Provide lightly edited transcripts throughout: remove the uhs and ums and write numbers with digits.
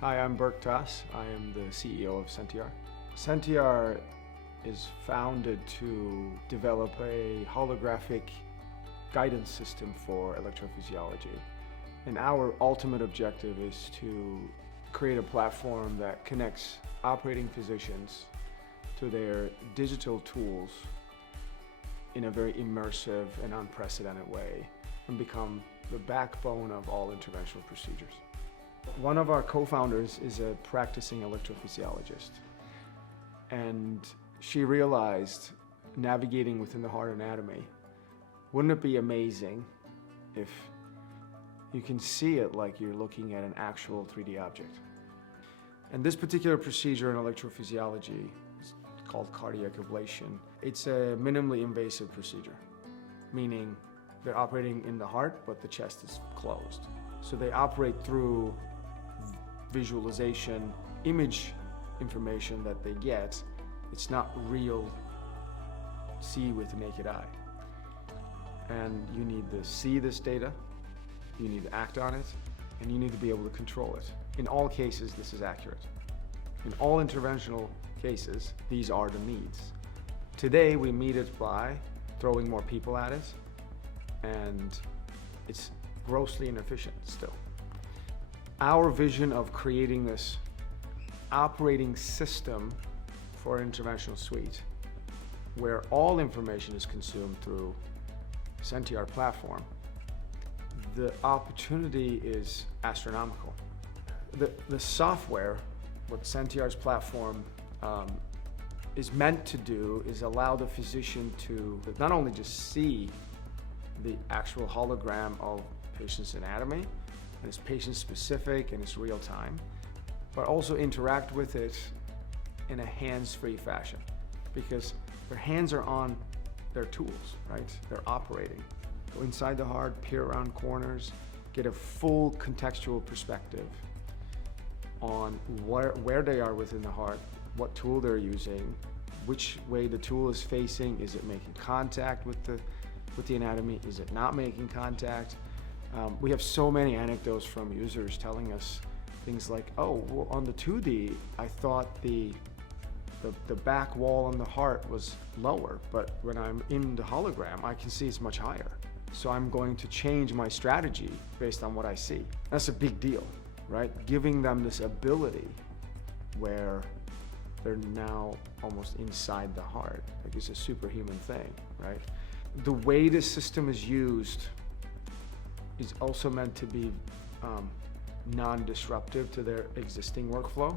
Hi, I'm Berk Tas. I am the CEO of SentiAR. SentiAR is founded to develop a holographic guidance system for electrophysiology. And our ultimate objective is to create a platform that connects operating physicians to their digital tools in a very immersive and unprecedented way and become the backbone of all interventional procedures. One of our co-founders is a practicing electrophysiologist, and she realized, navigating within the heart anatomy, wouldn't it be amazing if you can see it like you're looking at an actual 3D object? And this particular procedure in electrophysiology is called cardiac ablation. It's a minimally invasive procedure, meaning they're operating in the heart, but the chest is closed. So they operate through visualization, image information that they get. It's not real see with the naked eye. And you need to see this data, you need to act on it, and you need to be able to control it. In all cases, this is accurate. In all interventional cases, these are the needs. Today, we meet it by throwing more people at it, and it's grossly inefficient still. Our vision of creating this operating system for an interventional suite, where all information is consumed through SentiAR platform, the opportunity is astronomical. The software, what SentiAR's platform is meant to do, is allow the physician to not only just see the actual hologram of patient's anatomy, and it's patient specific and it's real time, but also interact with it in a hands-free fashion, because their hands are on their tools, right? They're operating. Go inside the heart, peer around corners, get a full contextual perspective on where they are within the heart, what tool they're using, which way the tool is facing, is it making contact with the anatomy, is it not making contact? We have so many anecdotes from users telling us things like, oh, well, on the 2D, I thought the back wall on the heart was lower, but when I'm in the hologram, I can see it's much higher. So I'm going to change my strategy based on what I see. That's a big deal, right? Giving them this ability where they're now almost inside the heart. Like, it's a superhuman thing, right? The way this system is used is also meant to be non-disruptive to their existing workflow.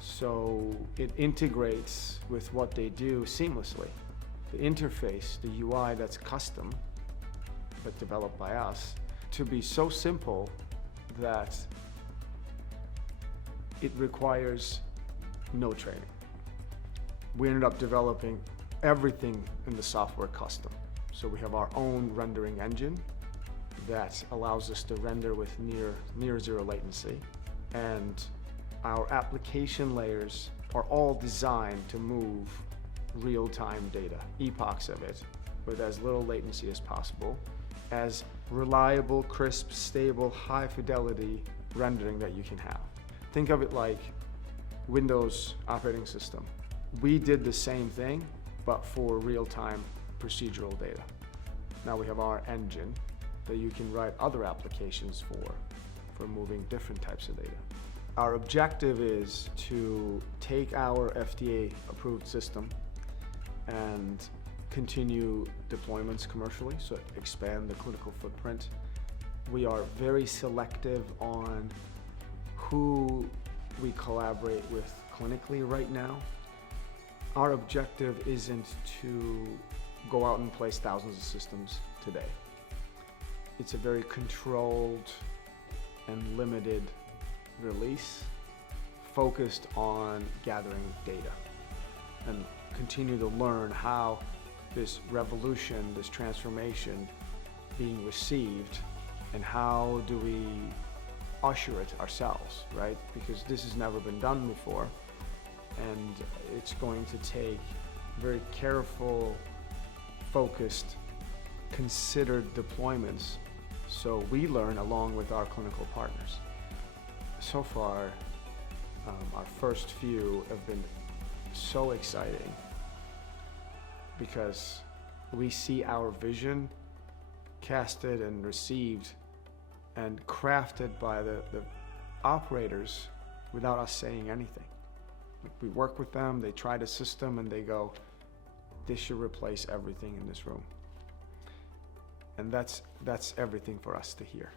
So it integrates with what they do seamlessly. The interface, the UI that's custom, but developed by us, to be so simple that it requires no training. We ended up developing everything in the software custom. So we have our own rendering engine that allows us to render with near zero latency. And our application layers are all designed to move real-time data, epochs of it, with as little latency as possible, as reliable, crisp, stable, high-fidelity rendering that you can have. Think of it like Windows operating system. We did the same thing, but for real-time procedural data. Now we have our engine that you can write other applications for moving different types of data. Our objective is to take our FDA-approved system and continue deployments commercially, so expand the clinical footprint. We are very selective on who we collaborate with clinically right now. Our objective isn't to go out and place thousands of systems today. It's a very controlled and limited release, focused on gathering data and continue to learn how this revolution, this transformation being received, and how do we usher it ourselves, right? Because this has never been done before, and it's going to take very careful, focused, considered deployments, so we learn along with our clinical partners. So far, Our first few have been so exciting because we see our vision casted and received and crafted by the operators without us saying anything. We work with them, they try the system, and they go, this should replace everything in this room. And that's everything for us to hear.